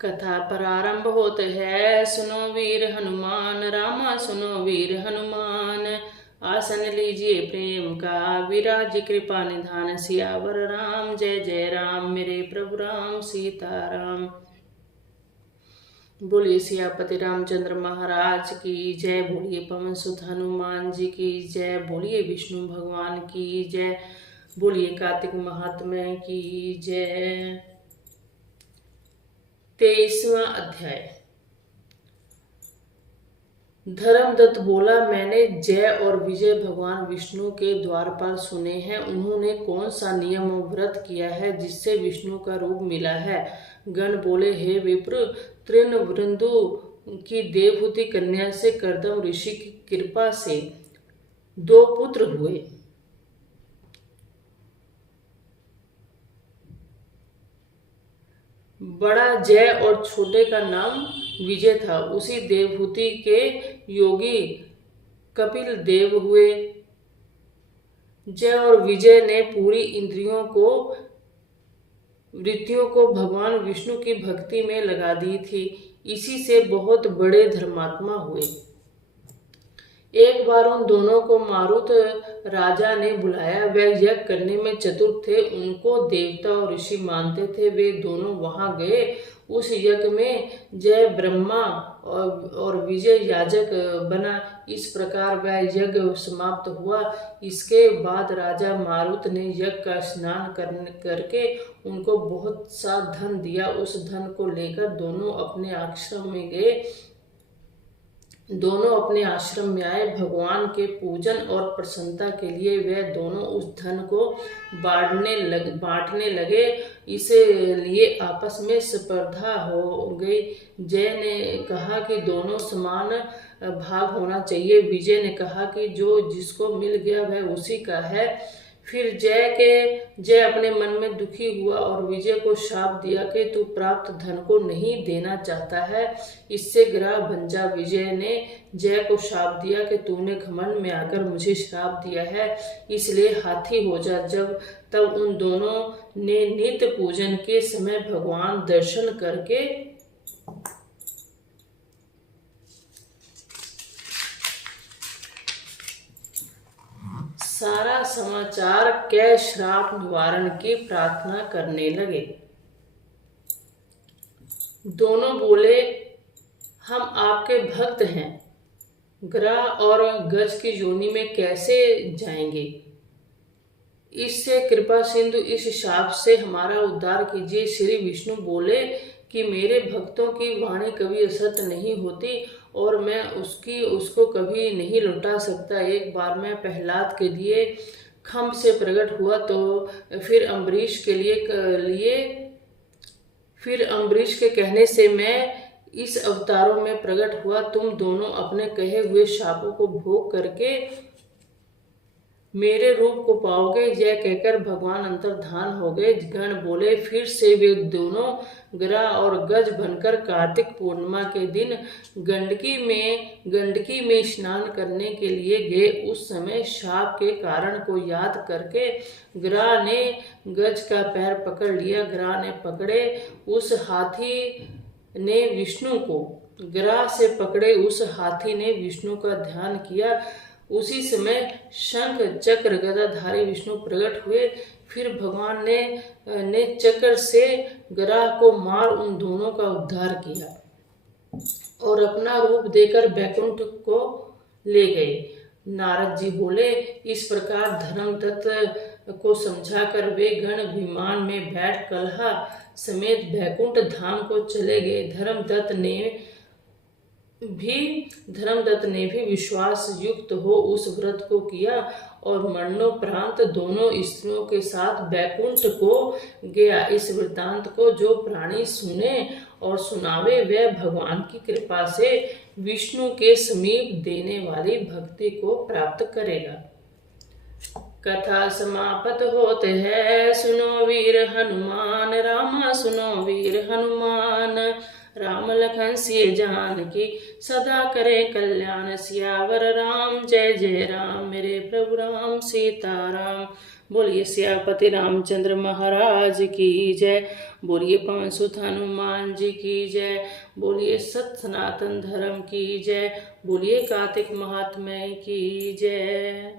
कथा प्रारंभ होते है, सुनो वीर हनुमान, रामा सुनो वीर हनुमान। आसन लीजिए प्रेम का, विराज कृपा निधान, सियावर राम जय जय राम, मेरे प्रभु राम सीताराम। बोलिए सियापति रामचंद्र महाराज की जय, बोलिए पवन सुत हनुमान जी की जय, बोलिए विष्णु भगवान की जय, बोलिए कार्तिक महात्म्य की जय। 23वां अध्याय। धर्मदत्त बोला, मैंने जय और विजय भगवान विष्णु के द्वारपाल सुने हैं। उन्होंने कौन सा नियम और व्रत किया है जिससे विष्णु का रूप मिला है? गण बोले, हे विप्र, तृणवृंदु की देवहूति कन्या से कर्दम ऋषि की कृपा से 2 पुत्र हुए। बड़ा जय और छोटे का नाम विजय था। उसी देवहूति के योगी कपिल देव हुए। जय और विजय ने पूरी इंद्रियों को वृत्तियों को भगवान विष्णु की भक्ति में लगा दी थी। इसी से बहुत बड़े धर्मात्मा हुए। एक बार उन दोनों को मारुत राजा ने बुलाया। वे यज्ञ करने में चतुर थे, उनको देवता और ऋषि मानते थे। वे दोनों वहां गए। उस यज्ञ में जय ब्रह्मा और विजय याजक बना। इस प्रकार वह यज्ञ समाप्त हुआ। इसके बाद राजा मारुत ने यज्ञ का स्नान करके उनको बहुत सा धन दिया। उस धन को लेकर दोनों अपने आश्रम में गए। दोनों अपने आश्रम में आए। भगवान के पूजन और प्रसन्नता के लिए वे दोनों उस धन को बांटने लगे। इसलिए आपस में स्पर्धा हो गई। जय ने कहा कि दोनों समान भाग होना चाहिए। विजय ने कहा कि जो जिसको मिल गया वह उसी का है। फिर जय अपने मन में दुखी हुआ और विजय को शाप दिया कि तू प्राप्त धन को नहीं देना चाहता है, इससे गिरा बन जा। विजय ने जय को शाप दिया कि तूने घमंड में आकर मुझे श्राप दिया है, इसलिए हाथी हो जा। तब उन दोनों ने नित्य पूजन के समय भगवान दर्शन करके सारा समाचार के श्राप निवारण की प्रार्थना करने लगे। दोनों बोले, हम आपके भक्त हैं, ग्रह और गज की योनि में कैसे जाएंगे? इससे कृपा सिंधु इस शाप से हमारा उद्धार कीजिए। श्री विष्णु बोले कि मेरे भक्तों की वाणी कभी असत्य नहीं होती और मैं उसको कभी नहीं लौटा सकता। एक बार मैं प्रहलाद के लिए खम्भ से प्रकट हुआ तो फिर अम्बरीश के कहने से मैं इस अवतारों में प्रकट हुआ। तुम दोनों अपने कहे हुए शापों को भोग करके मेरे रूप को पाओगे। यह कहकर भगवान अंतर्धान हो गए। गण बोले, फिर से वे दोनों ग्रह और गज बनकर कार्तिक पूर्णिमा के दिन गंडकी में स्नान करने के लिए गए। उस समय शाप के कारण को याद करके ग्रह ने गज का पैर पकड़ लिया। ग्रह ने पकड़े उस हाथी ने विष्णु का ध्यान किया। उसी समय शंख चक्र गदाधारी विष्णु प्रकट हुए। फिर भगवान ने चक्र से ग्रह को मार उन दोनों का उद्धार किया और अपना रूप देकर बैकुंठ को ले गए। नारद जी बोले, इस प्रकार धर्मदत्त को समझाकर वे गण विमान में बैठ कलहा समेत बैकुंठ धाम को चले गए। धर्मदत्त ने भी विश्वास युक्त हो उस व्रत को किया और मरणोपरांत दोनों स्त्रियों के साथ बैकुंठ को गया। इस वृत्तांत को जो प्राणी सुने और सुनावे वह भगवान की कृपा से विष्णु के समीप देने वाली भक्ति को प्राप्त करेगा। कथा समाप्त होते है, सुनो वीर हनुमान, रामा सुनो वीर हनुमान। राम लखन सिय जानकी सदा करे कल्याण, सियावर राम जय जय राम, मेरे प्रभु राम सीताराम। बोलिए सियापति रामचंद्र महाराज की जय। बोलिए पवन सुत हनुमान जी की जय। बोलिए सत सनातन धर्म की जय। बोलिए कार्तिक महात्म्य की जय।